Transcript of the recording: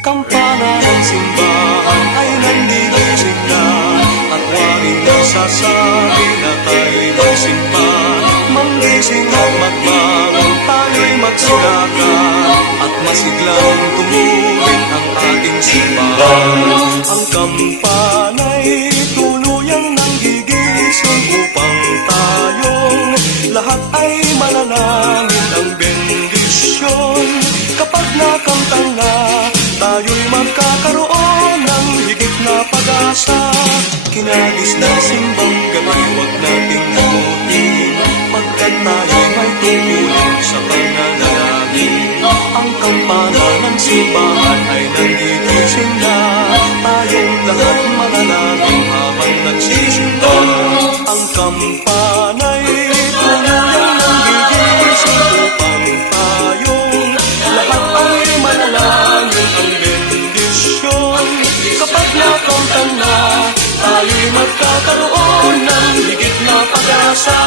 Kampana ng simbahan ay nandigising na, at waring nasasabi na tayo'y magsimba. Manggising at magbangon, tayo'y magsilaka, at masiglang tumugin ang ating simbahan. Ang kampana'y tuluyang nanggigising upang tayong lahat ay manalangin ang bendisyon. Kapag nakamtang na, tayo'y magkakaroon ng higit na pag-asa. Kinagis ng simbang gabi, huwag nating limutin, pagkat tayo'y may tungkulin sa pananalangin. Ang kampana ng simbahan ay nangigising na, tayong lahat manalangin habang nagsisimba. Ang kampana'y tuluyang nanggigising upang tayong lahat ay manalangin ang bendisyon. Kapag nakamtan na, tayo'y magkakaroon ng higit na pag-asa.